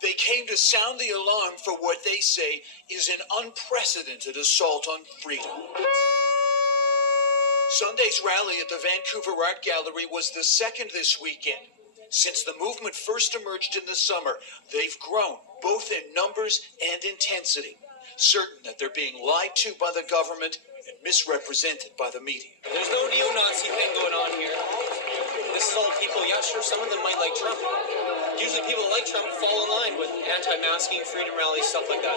They came to sound the alarm for what they say is an unprecedented assault on freedom. Sunday's rally at the Vancouver Art Gallery was the second this weekend. Since the movement first emerged in the summer, they've grown, both in numbers and intensity, certain that they're being lied to by the government and misrepresented by the media. There's no neo-Nazi thing going on here. This is all people, yeah, sure, some of them might like Trump. Usually people like Trump fall in line with anti-masking, freedom rallies, stuff like that.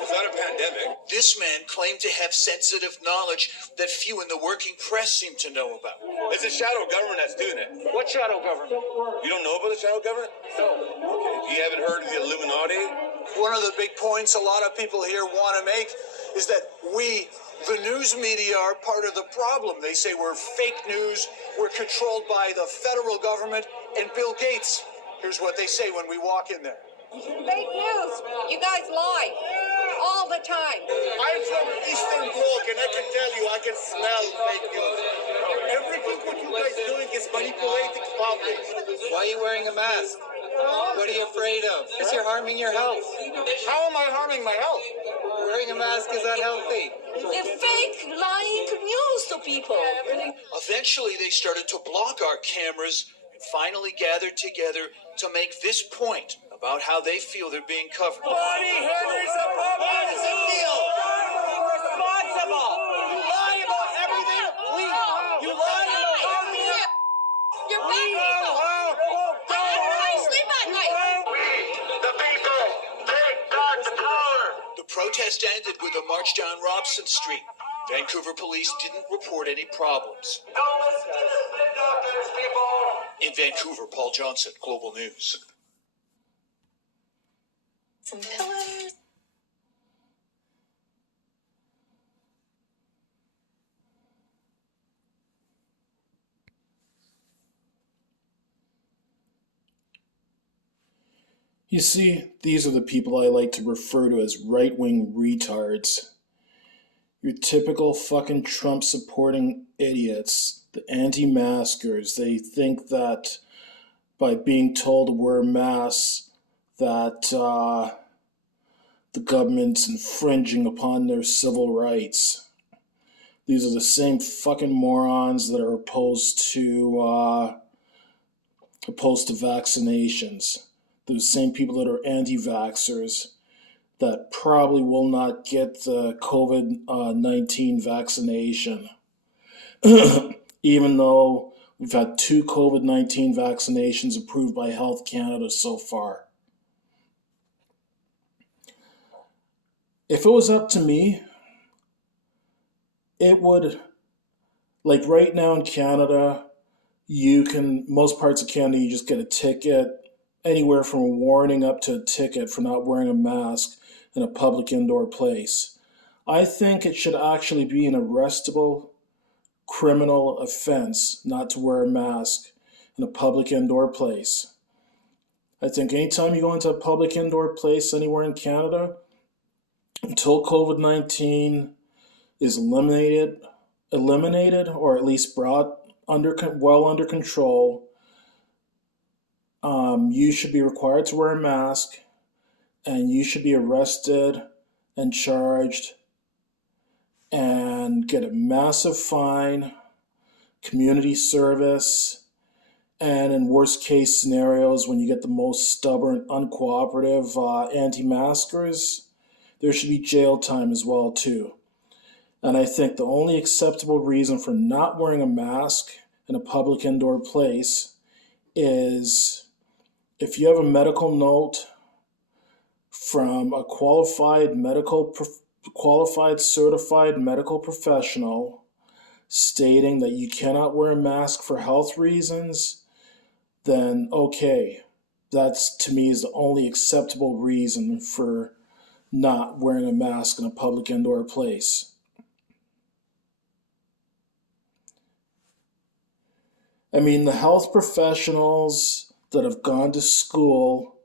It's not a pandemic. This man claimed to have sensitive knowledge that few in the working press seem to know about. It's a shadow government that's doing it. What shadow government? You don't know about the shadow government? No. Okay. You haven't heard of the Illuminati? One of the big points a lot of people here want to make is that we, the news media, are part of the problem. They say we're fake news, we're controlled by the federal government and Bill Gates. Here's what they say when we walk in there. Fake news. You guys lie. All the time. I'm from Eastern Bloc, and I can tell you, I can smell fake news. Everything what you guys doing is manipulating public. Why are you wearing a mask? What are you afraid of? Because you're harming your health. How am I harming my health? Wearing a mask is unhealthy. They're fake, lying news to people. Eventually, they started to block our cameras and finally gathered together to make this point about how they feel they're being covered. Bonnie Henry's a puppet. How does it feel? Responsible. You lie about everything. You lie about everything. You're bad people. I sleep at night. We, the people, take back the power. The protest ended with a march down Robson Street. Vancouver police didn't report any problems. Don't listen to the spin doctors, people. In Vancouver, Paul Johnson, Global News. Some pillows. You see, these are the people I like to refer to as right-wing retards. Your typical fucking Trump-supporting idiots, the anti-maskers. They think that by being told to wear masks that the government's infringing upon their civil rights. These are the same fucking morons that are opposed to vaccinations. They're the same people that are anti-vaxxers that probably will not get the COVID-19 vaccination, even though we've had 2 COVID-19 vaccinations approved by Health Canada so far. If it was up to me, it would, like right now in Canada, most parts of Canada, you just get a ticket, anywhere from a warning up to a ticket for not wearing a mask in a public indoor place. I think it should actually be an arrestable criminal offense not to wear a mask in a public indoor place. I think anytime you go into a public indoor place anywhere in Canada, until COVID-19 is eliminated or at least brought under control, you should be required to wear a mask and you should be arrested and charged and get a massive fine, community service, and in worst case scenarios, when you get the most stubborn, uncooperative anti-maskers, there should be jail time as well too. And I think the only acceptable reason for not wearing a mask in a public indoor place is if you have a medical note from a qualified certified medical professional stating that you cannot wear a mask for health reasons, then okay, that's to me is the only acceptable reason for not wearing a mask in a public indoor place. I mean, the health professionals that have gone to school,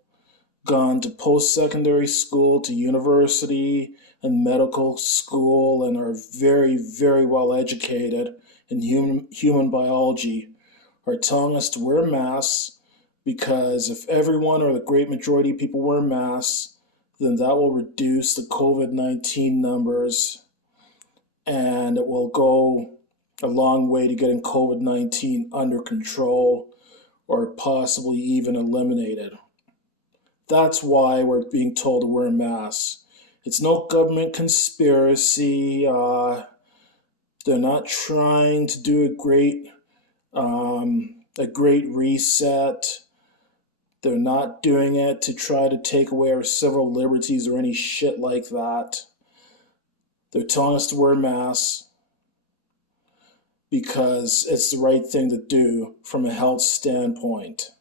gone to post-secondary school, to university and medical school, and are very, very well educated in human biology, are telling us to wear masks because if everyone or the great majority of people wear masks, then that will reduce the COVID-19 numbers, and it will go a long way to getting COVID-19 under control or possibly even eliminated. That's why we're being told to wear masks. It's no government conspiracy. They're not trying to do a great reset. They're not doing it to try to take away our civil liberties or any shit like that. They're telling us to wear masks because it's the right thing to do from a health standpoint.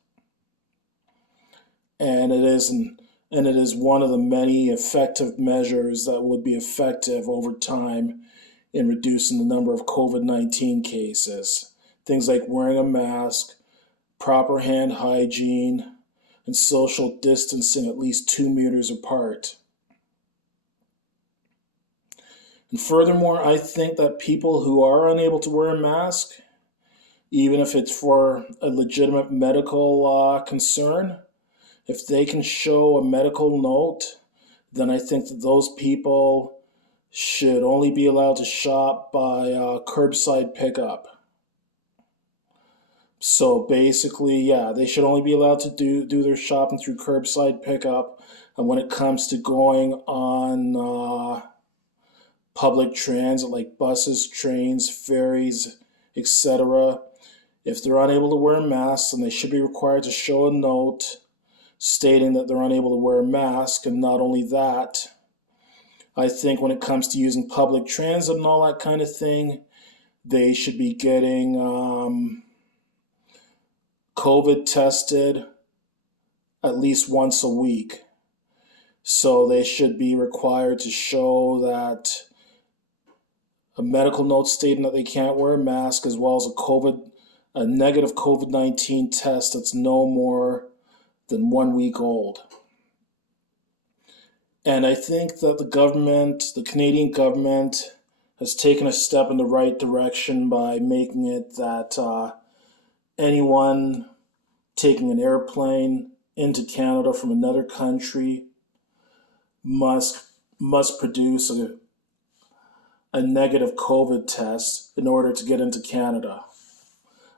And it is one of the many effective measures that would be effective over time in reducing the number of COVID-19 cases. Things like wearing a mask, proper hand hygiene, and social distancing at least 2 meters apart. And furthermore, I think that people who are unable to wear a mask, even if it's for a legitimate medical concern, if they can show a medical note, then I think that those people should only be allowed to shop by curbside pickup. So basically, yeah, they should only be allowed to do their shopping through curbside pickup. And when it comes to going on public transit like buses, trains, ferries, etc., if they're unable to wear masks, then they should be required to show a note stating that they're unable to wear a mask. And not only that, I think when it comes to using public transit and all that kind of thing, they should be getting COVID tested at least once a week. So they should be required to show that a medical note stating that they can't wear a mask, as well as a negative COVID-19 test that's no more than 1 week old. And I think that the Canadian government, has taken a step in the right direction by making it that anyone taking an airplane into Canada from another country must produce a negative COVID test in order to get into Canada.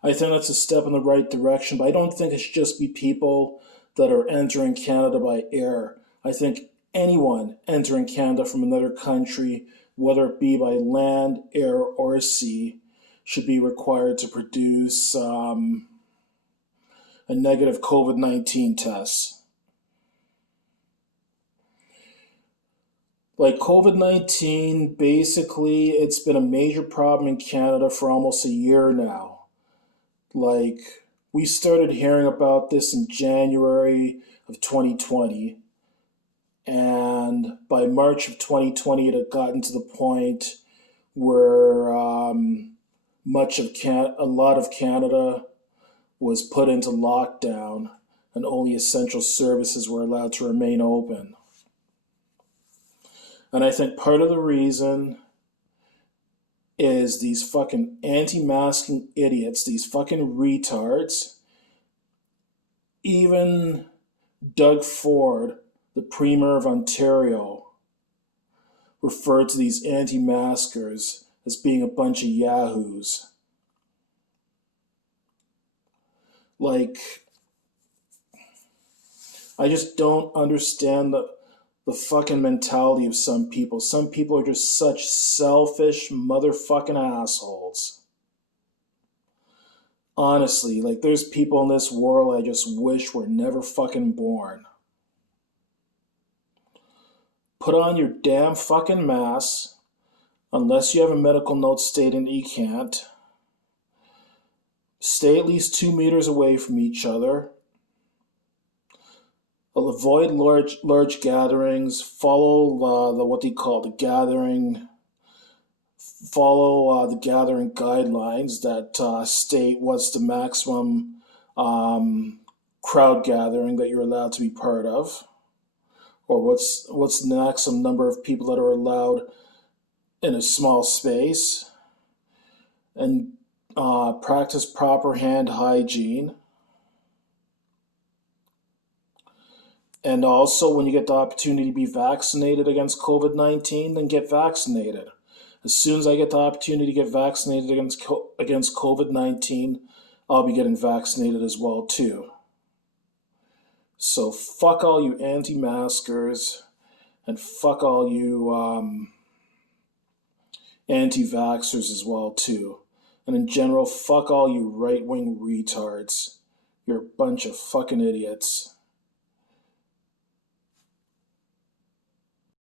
I think that's a step in the right direction, but I don't think it should just be people that are entering Canada by air. I think anyone entering Canada from another country, whether it be by land, air, or sea, should be required to produce a negative COVID-19 test. Like COVID-19, basically, it's been a major problem in Canada for almost a year now. Like, we started hearing about this in January of 2020. And by March of 2020, it had gotten to the point where a lot of Canada was put into lockdown and only essential services were allowed to remain open. And I think part of the reason is these fucking anti-masking idiots, these fucking retards. Even Doug Ford, the Premier of Ontario, referred to these anti-maskers as being a bunch of yahoos. Like, I just don't understand the fucking mentality of some people. Some people are just such selfish motherfucking assholes. Honestly, like, there's people in this world I just wish were never fucking born. Put on your damn fucking mask, unless you have a medical note stating that you can't. Stay at least 2 meters away from each other. Avoid large gatherings. Follow the gathering guidelines that state what's the maximum crowd gathering that you're allowed to be part of, or what's the maximum number of people that are allowed in a small space, and practice proper hand hygiene. And also, when you get the opportunity to be vaccinated against COVID-19, then get vaccinated. As soon as I get the opportunity to get vaccinated against COVID-19, I'll be getting vaccinated as well too. So fuck all you anti-maskers, and fuck all you anti-vaxxers as well too. And in general, fuck all you right-wing retards. You're a bunch of fucking idiots.